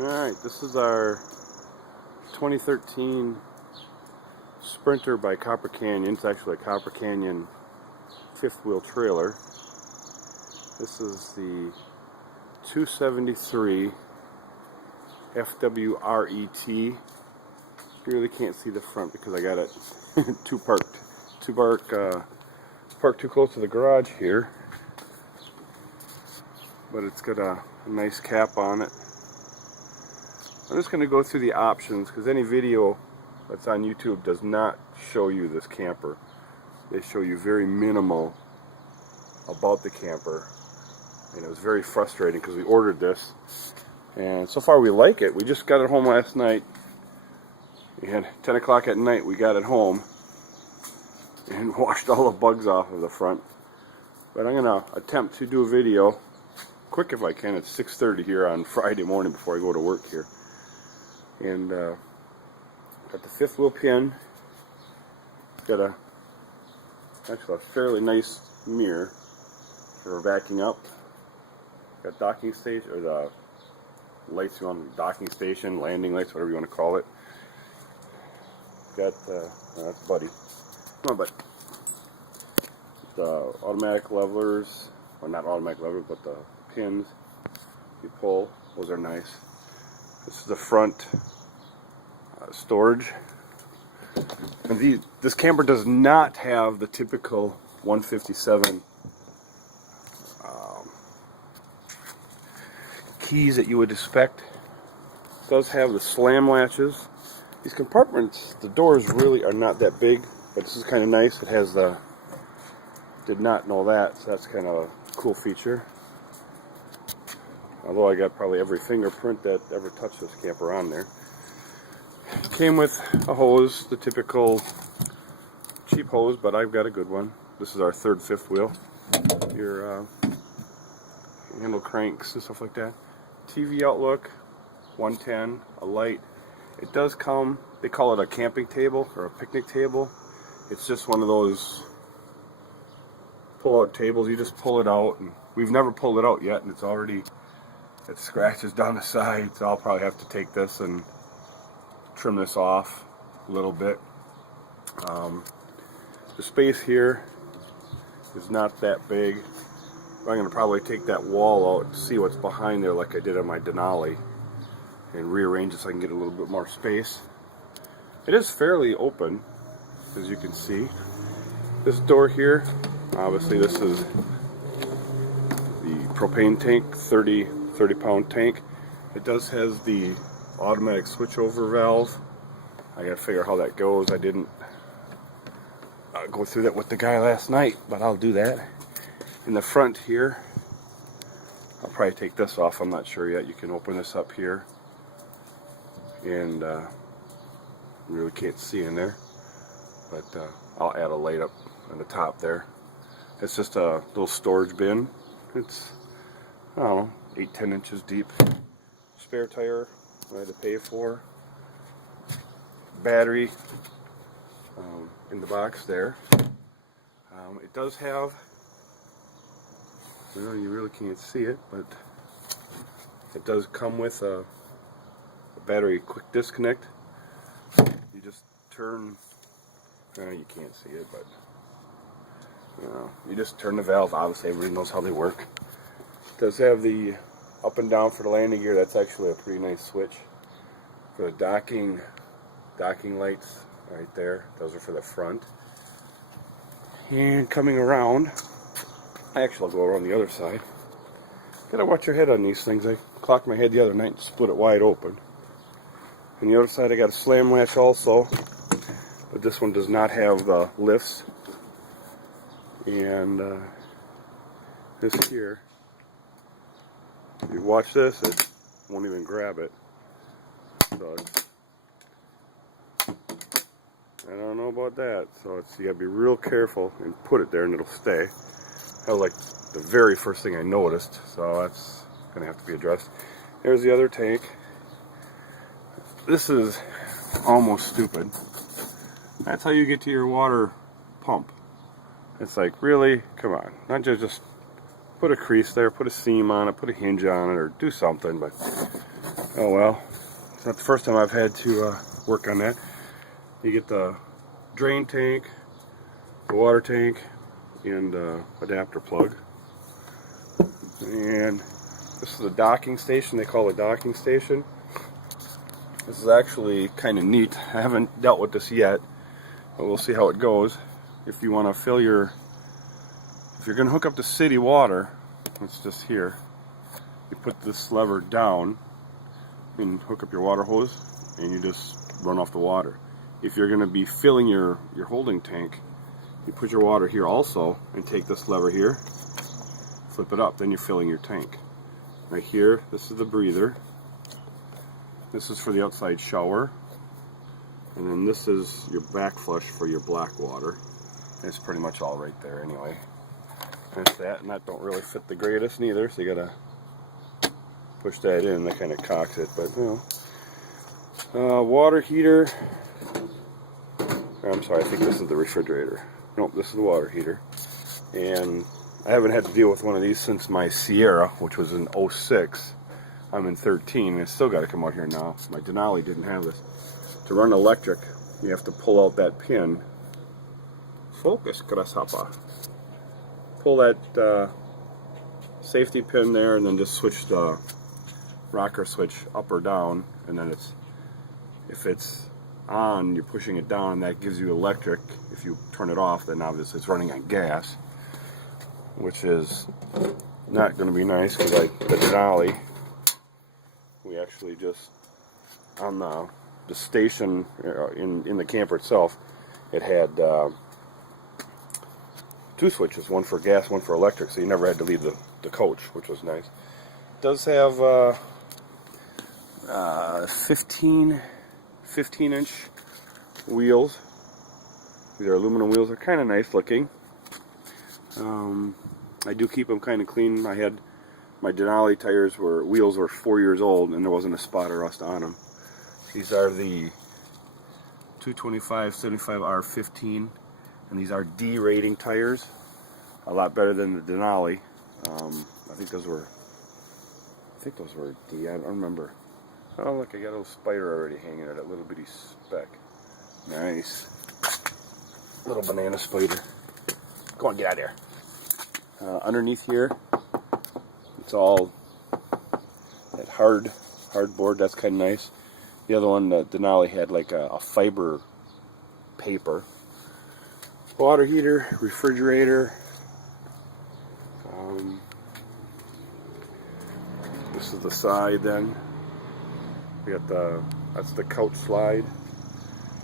Alright, this is our 2013 Sprinter by Copper Canyon. It's actually a Copper Canyon fifth wheel trailer. This is the 273 FWRET. You really can't see the front because I got it parked too close to the garage here. But it's got a nice cap on it. I'm just going to go through the options because any video that's on YouTube does not show you this camper. They show you very minimal about the camper, and it was very frustrating because we ordered this and so far we like it. We just got it home last night. We had 10 o'clock at night, we got it home and washed all the bugs off of the front. But I'm going to attempt to do a video quick if I can. It's 6:30 here on Friday morning before I go to work here. And got the fifth wheel pin. Got actually a fairly nice mirror for backing up. Got docking station, or the lights on the docking station, landing lights, whatever you want to call it. Got that's Buddy. Come on, Bud. The automatic levelers, well, not automatic levelers, but the pins you pull. Those are nice. This is the front storage. And this camper does not have the typical 157 keys that you would expect. It does have the slam latches. These compartments, the doors really are not that big, but this is kind of nice. It has the, did not know that, so that's kind of a cool feature. Although I got probably every fingerprint that ever touched this camper on there. Came with a hose, the typical cheap hose, but I've got a good one. This is our third fifth wheel. Your handle cranks and stuff like that. TV outlook, 110, a light. It does come, they call it a camping table or a picnic table. It's just one of those pull-out tables. You just pull it out, and we've never pulled it out yet, and it's already, it scratches down the side, so I'll probably have to take this and trim this off a little bit. The space here is not that big. I'm going to probably take that wall out to see what's behind there like I did on my Denali and rearrange it so I can get a little bit more space. It is fairly open, as you can see. This door here, obviously this is the propane tank, 30 pound tank. It does have the automatic switchover valve. I gotta figure out how that goes. I didn't go through that with the guy last night, but I'll do that. In the front here, I'll probably take this off, I'm not sure yet. You can open this up here, and you really can't see in there, but I'll add a light up on the top there. It's just a little storage bin. It's, I don't know, 8-10 inches deep. Spare tire I had to pay for. Battery in the box there. It does have, you know, you really can't see it, but it does come with a battery quick disconnect. You just turn, you can't see it, but you just turn the valve. Obviously everybody knows how they work. It does have the up and down for the landing gear. That's actually a pretty nice switch. For the docking lights right there, those are for the front. And coming around, actually I'll go around the other side. Gotta watch your head on these things. I clocked my head the other night and split it wide open. On the other side I got a slam latch also, but this one does not have the lifts. And this here, if you watch this, it won't even grab it. So I don't know about that. So you gotta be real careful and put it there, and it'll stay. That was like the very first thing I noticed, so that's gonna have to be addressed. Here's the other tank. This is almost stupid. That's how you get to your water pump. It's like, really? Come on. Not just put a crease there, put a seam on it, put a hinge on it, or do something, but Oh well, it's not the first time I've had to work on that. You get the drain tank, the water tank, and adapter plug. And this is a docking station. They call it a docking station. This is actually kind of neat. I haven't dealt with this yet, but we'll see how it goes. If you want to fill your, if you're going to hook up to city water, it's just here. You put this lever down and hook up your water hose, and you just run off the water. If you're going to be filling your holding tank, you put your water here also, and take this lever here, flip it up, then you're filling your tank. Right here, this is the breather. This is for the outside shower. And then this is your back flush for your black water. It's pretty much all right there anyway. There's that, and that don't really fit the greatest neither, so you gotta push that in. That kind of cocks it, but you know. Water heater. I'm sorry, I think this is the refrigerator. Nope, this is the water heater. And I haven't had to deal with one of these since my Sierra, which was in 06. I'm in 13, and I still got to come out here now. My Denali didn't have this. To run electric, you have to pull out that pin. Focus, grasshopper. Pull that safety pin there, and then just switch the rocker switch up or down, and then if it's on, you're pushing it down, and that gives you electric. If you turn it off, then obviously it's running on gas, which is not going to be nice, because like the Denali, we actually just, on the station in the camper itself, it had two switches, one for gas, one for electric, so you never had to leave the coach, which was nice. It does have 15-inch wheels. These are aluminum wheels. They're kind of nice looking. I do keep them kind of clean. I had my Denali wheels were 4 years old, and there wasn't a spot of rust on them. These are the 273FWRET, and these are D rating tires. A lot better than the Denali. I think those were D. I don't remember. Oh look, I got a little spider already hanging at that little bitty speck. Nice. Little banana spider. Go on, get out of there. Underneath here, it's all that hard board. That's kind of nice. The other one, the Denali, had like a fiber paper. Water heater, refrigerator. This is the side then. We got that's the couch slide,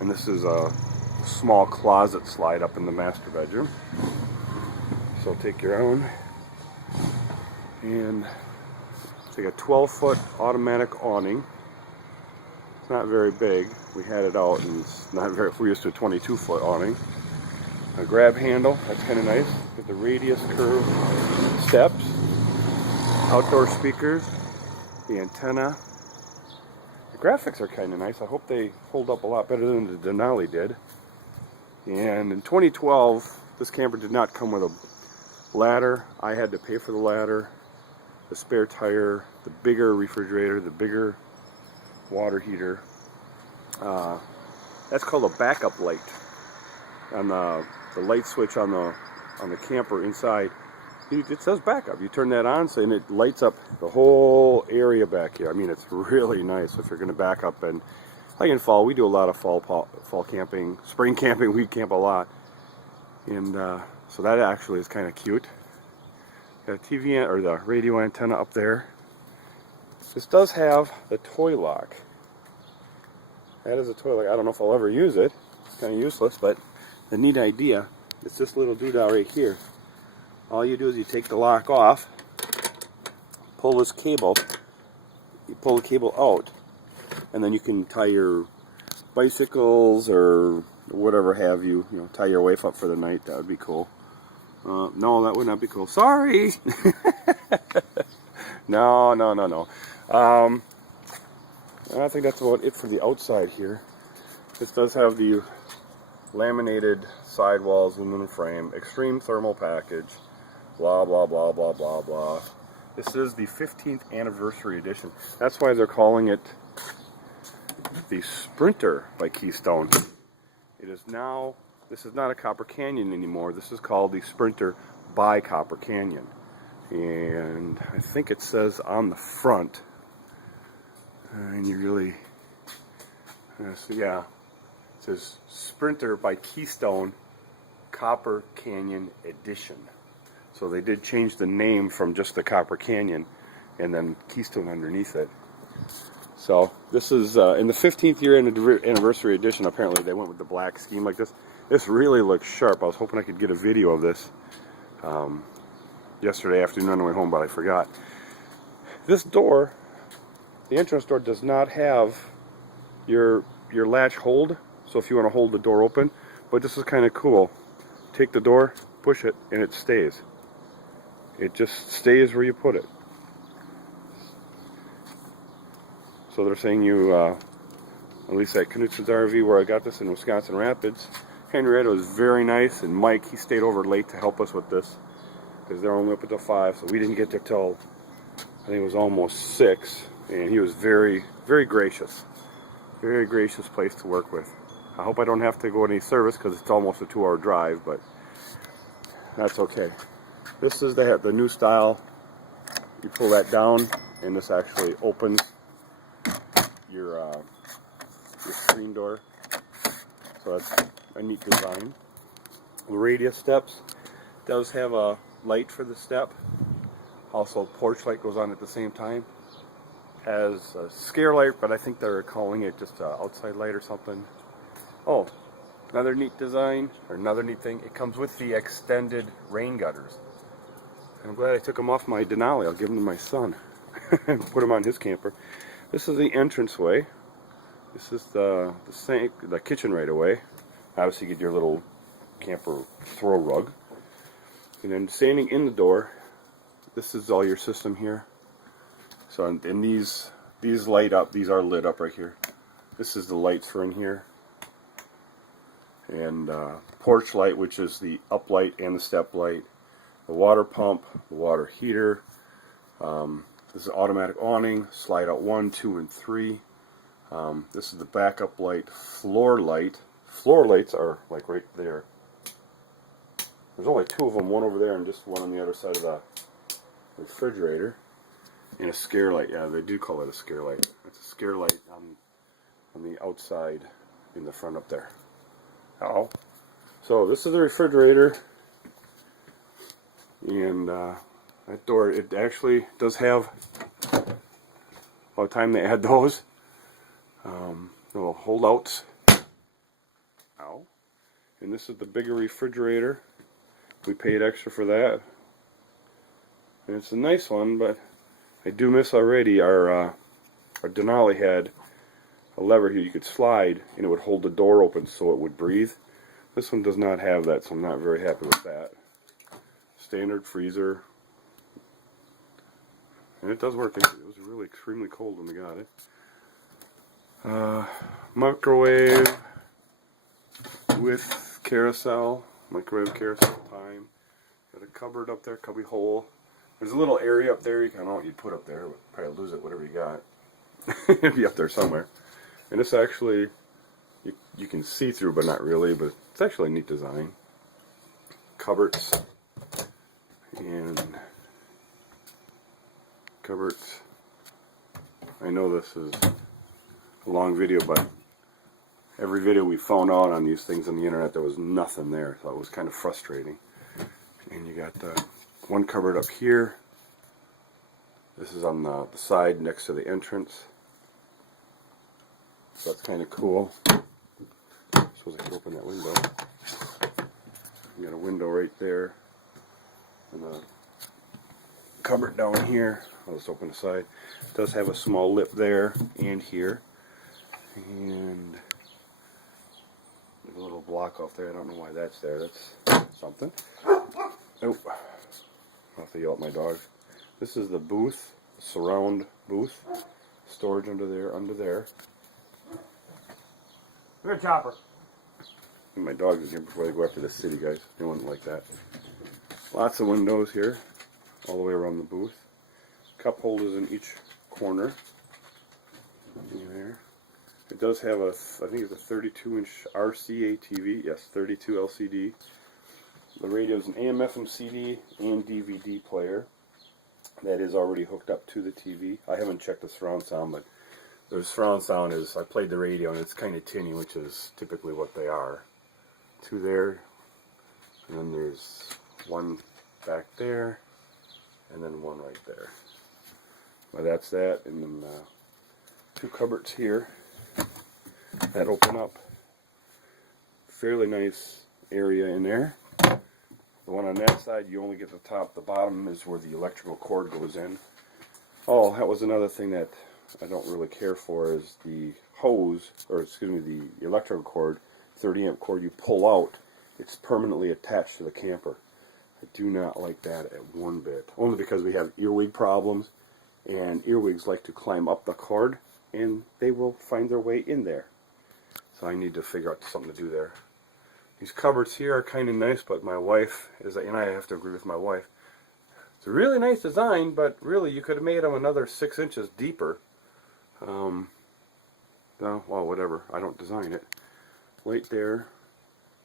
and this is a small closet slide up in the master bedroom. So take your own, and take a 12-foot automatic awning. It's not very big. We had it out, and it's not very. We're used to a 22-foot awning. A grab handle. That's kind of nice. Get the radius curve steps. Outdoor speakers. The antenna. The graphics are kind of nice. I hope they hold up a lot better than the Denali did. And in 2012, this camper did not come with a ladder. I had to pay for the ladder, the spare tire, the bigger refrigerator, the bigger water heater. That's called a backup light. On the light switch on the camper inside, it says backup. You turn that on, and it lights up the whole area back here. I mean, it's really nice if you're going to back up. And like in fall, we do a lot of fall camping, spring camping. We camp a lot, and so that actually is kind of cute. Got a TV or the radio antenna up there. This does have the toy lock. That is a toy lock. I don't know if I'll ever use it. It's kind of useless, but the neat idea is this little doodah right here. All you do is you take the lock off, pull this cable, you pull the cable out, and then you can tie your bicycles or whatever have you, tie your wife up for the night. That would be cool. No, that would not be cool. Sorry! No. I think that's about it for the outside here. This does have the laminated sidewalls, aluminum frame, extreme thermal package, blah blah blah blah blah blah. This is the 15th anniversary edition. That's why they're calling it the Sprinter by Keystone. It is now, this is not a Copper Canyon anymore. This is called the Sprinter by Copper Canyon. And I think it says on the front, and you really, so yeah, it says Sprinter by Keystone Copper Canyon Edition. So they did change the name from just the Copper Canyon and then Keystone underneath it. So this is in the 15th year anniversary edition. Apparently they went with the black scheme like this. This really looks sharp. I was hoping I could get a video of this yesterday afternoon on the way home, but I forgot. This door, the entrance door, does not have your latch hold. So if you want to hold the door open, but this is kind of cool. Take the door, push it, and it stays. It just stays where you put it. So they're saying you, at least at Knutson's RV where I got this in Wisconsin Rapids, Henrietta was very nice, and Mike, he stayed over late to help us with this because they're only up until 5, so we didn't get there till I think it was almost 6, and he was very, very gracious. Very gracious place to work with. I hope I don't have to go to any service because it's almost a 2-hour drive, but that's okay. This is the new style. You pull that down, and this actually opens your screen door. So that's a neat design. The radius steps does have a light for the step. Also, porch light goes on at the same time. Has a scare light, but I think they're calling it just an outside light or something. Oh, another neat design, or another neat thing, it comes with the extended rain gutters. And I'm glad I took them off my Denali. I'll give them to my son and put them on his camper. This is the entranceway. This is the sink, the kitchen right away. Obviously, you get your little camper throw rug. And then standing in the door, this is all your system here. So, and these light up. These are lit up right here. This is the lights for in here. And porch light, which is the up light and the step light. The water pump, the water heater. This is automatic awning. Slide out 1, 2, and 3. This is the backup light, floor light. Floor lights are like right there. There's only 2 of them, one over there and just one on the other side of the refrigerator. And a scare light, yeah, they do call it a scare light. It's a scare light on the outside in the front up there. Oh, so this is the refrigerator, and that door, it actually does have, by the time they add those, little holdouts. Ow. And this is the bigger refrigerator. We paid extra for that. And it's a nice one, but I do miss already our Denali had a lever here you could slide and it would hold the door open so it would breathe. This one does not have that, so I'm not very happy with that. Standard freezer. And it does work. It was really extremely cold when we got it. Microwave with carousel. Microwave carousel time. Got a cupboard up there, cubby hole. There's a little area up there. I don't know what you'd put up there. Probably lose it, whatever you got. It'd be up there somewhere. And this actually, you can see through, but not really. But it's actually a neat design. Cupboards. And cupboards. I know this is a long video, but every video we found out on these things on the internet, there was nothing there. So it was kind of frustrating. And you got one cupboard up here. This is on the side next to the entrance. So that's kind of cool. I suppose I can open that window. You got a window right there. And a cupboard down here. I'll just open the side. It does have a small lip there and here. And there's a little block off there. I don't know why that's there. That's something. Oh, I'll have to yell at my dog. This is the booth, surround booth. Storage under there. Come here, Chopper. And my dog is here before they go after the city, guys. They wouldn't like that. Lots of windows here, all the way around the booth. cup holders in each corner. In there. It does have a, I think it's a 32-inch RCA TV. Yes, 32 LCD. The radio is an AM, FM, CD, and DVD player. That is already hooked up to the TV. I haven't checked the surround sound, but the surround sound is, I played the radio and it's kind of tinny, which is typically what they are. Two there, and then there's one back there, and then one right there. Well, that's that, and then two cupboards here that open up. Fairly nice area in there. The one on that side, you only get the top. The bottom is where the electrical cord goes in. Oh, that was another thing that I don't really care for, is the hose, or excuse me, the electrical cord, 30 amp cord you pull out. It's permanently attached to the camper. I do not like that at one bit. Only because we have earwig problems, and earwigs like to climb up the cord, and they will find their way in there. So I need to figure out something to do there. These cupboards here are kind of nice, but my wife is, and I have to agree with my wife, it's a really nice design, but really you could have made them another 6 inches deeper. No, well, whatever. I don't design it. Right there,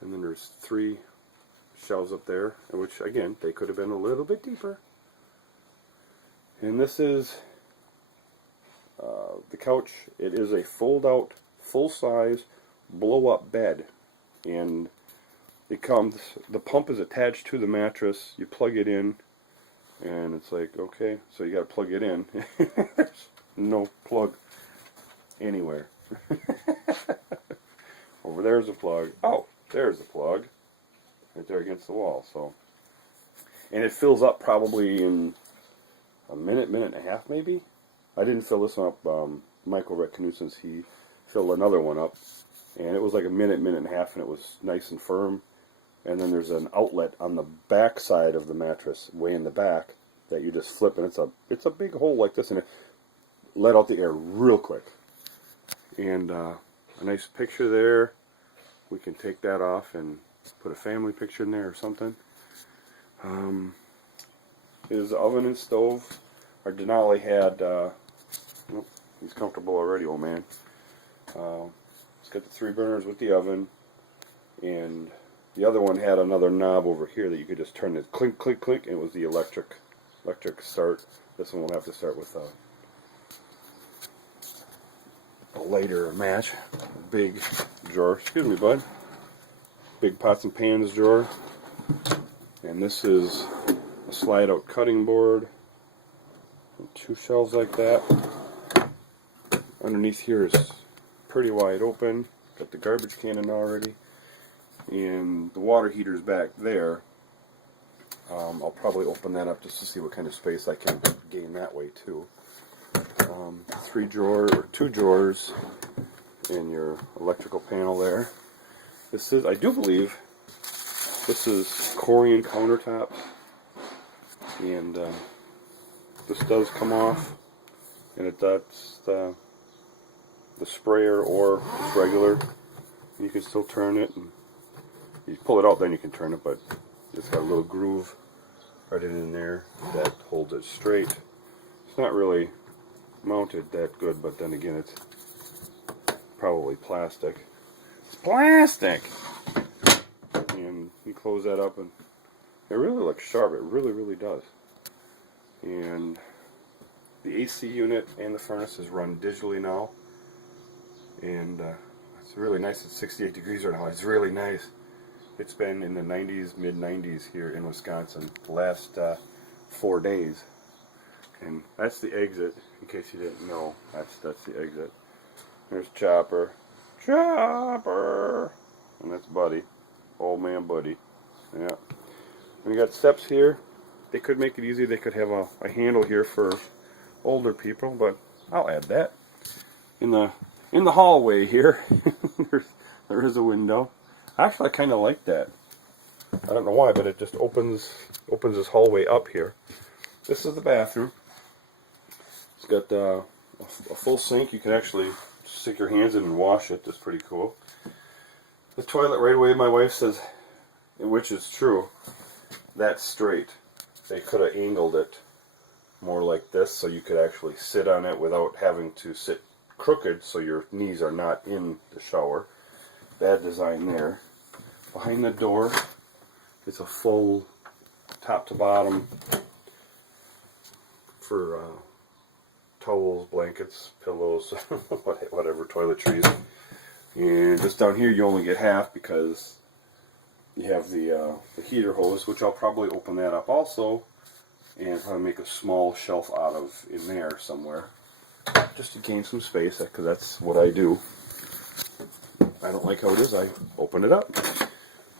and then there's 3 shelves up there, which again, they could have been a little bit deeper. And this is the couch. It is a fold-out, full-size, blow-up bed, and it comes, the pump is attached to the mattress. You plug it in, and it's like, okay, so you got to plug it in. There's no plug anywhere. Over there's a plug. Oh, there's a plug right there against the wall. So, and it fills up probably in a minute, minute and a half, maybe. I didn't fill this one up. Michael Rhett Knutson's, he filled another one up, and it was like a minute, minute and a half, and it was nice and firm. And then there's an outlet on the back side of the mattress, way in the back, that you just flip, and it's a big hole like this, and it let out the air real quick. And a nice picture there. We can take that off and put a family picture in there or something. His oven and stove. Our Denali had, oh, he's comfortable already, old man. It's got the 3 burners with the oven, and the other one had another knob over here that you could just turn it, clink, clink, clink, and it was the electric start. This one will have to start with a lighter match. Big drawer. Excuse me, bud. Big pots and pans drawer. And this is a slide-out cutting board. And 2 shelves like that. Underneath here is pretty wide open. Got the garbage can in already. And the water heater's back there. I'll probably open that up just to see what kind of space I can gain that way too. 3 drawers, or 2 drawers in your electrical panel there. This is, I do believe, this is Corian countertop, and this does come off, and that's the sprayer or just regular. You can still turn it, and you pull it out, then you can turn it, but it's got a little groove right in there that holds it straight. It's not really mounted that good, but then again, it's probably plastic. It's plastic! And you close that up, and it really looks sharp. It really, really does. And the AC unit and the furnace is run digitally now, and it's really nice. It's 68 degrees right now. It's really nice. It's been in the 90s, mid-90s here in Wisconsin the last 4 days. And that's the exit, in case you didn't know. That's the exit. There's Chopper. Chopper! And that's Buddy. Old man Buddy. Yeah. And we got steps here. They could make it easy. They could have a handle here for older people, but I'll add that. In the hallway here, there is a window. Actually, I kind of like that. I don't know why, but it just opens this hallway up here. This is the bathroom. It's got a full sink. You can actually stick your hands in and wash it. That's pretty cool. The toilet right away, my wife says, which is true, that's straight. They could have angled it more like this, so you could actually sit on it without having to sit crooked, so your knees are not in the shower. Bad design there. Behind the door, it's a full top to bottom for towels, blankets, pillows, whatever, toiletries. And just down here you only get half because you have the heater hose, which I'll probably open that up also and probably make a small shelf out of in there somewhere just to gain some space, because that's what I do. I don't like how it is, I open it up.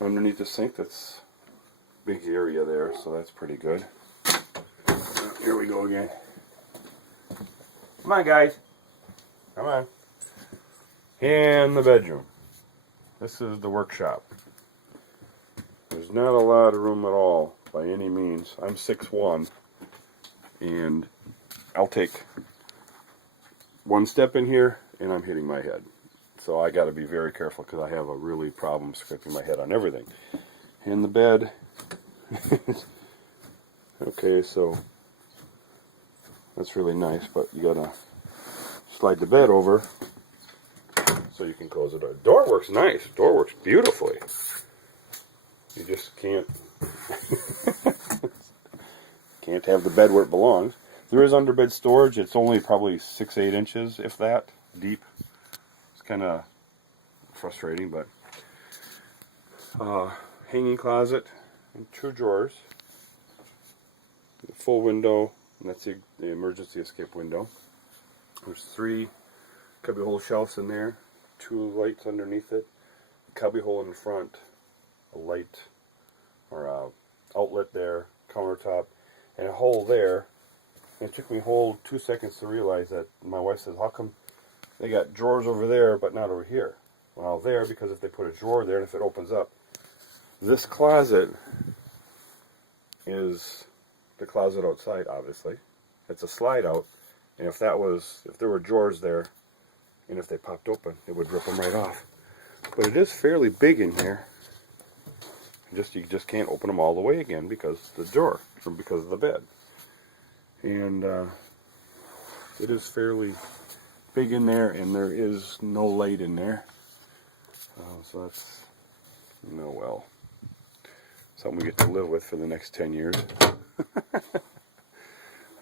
Underneath the sink, that's a big area there, so that's pretty good. Here we go again. Come on, guys. Come on. And the bedroom. This is the workshop. There's not a lot of room at all, by any means. I'm 6'1", and I'll take one step in here, and I'm hitting my head. So I got to be very careful, because I have a really problem scraping my head on everything. And the bed. Okay, so that's really nice, but you gotta slide the bed over so you can close the door. Door works nice. Door works beautifully. You just can't can't have the bed where it belongs. There is underbed storage. It's only probably 6-8 inches, if that, deep. It's kind of frustrating, but hanging closet and 2 drawers. The full window, and that's the emergency escape window. There's 3 cubbyhole shelves in there, 2 lights underneath it, a cubbyhole in the front, a light or a outlet there, countertop, and a hole there. And it took me a whole 2 seconds to realize that. My wife says, how come they got drawers over there but not over here? Well, there, because if they put a drawer there and if it opens up, this closet is the closet outside, obviously. It's a slide out, and if there were drawers there, and if they popped open, it would rip them right off. But it is fairly big in here. You just can't open them all the way again because of the drawer, or because of the bed. And it is fairly big in there, and there is no light in there. So that's, well, something we get to live with for the next 10 years.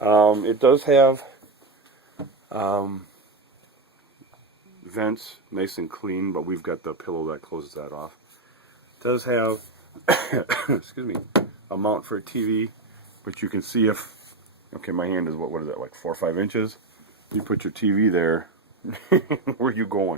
It does have vents, nice and clean, but we've got the pillow that closes that off. It does have, excuse me, a mount for a TV, but you can see if, okay, my hand is, what is that, like 4 or 5 inches? You put your TV there, where are you going?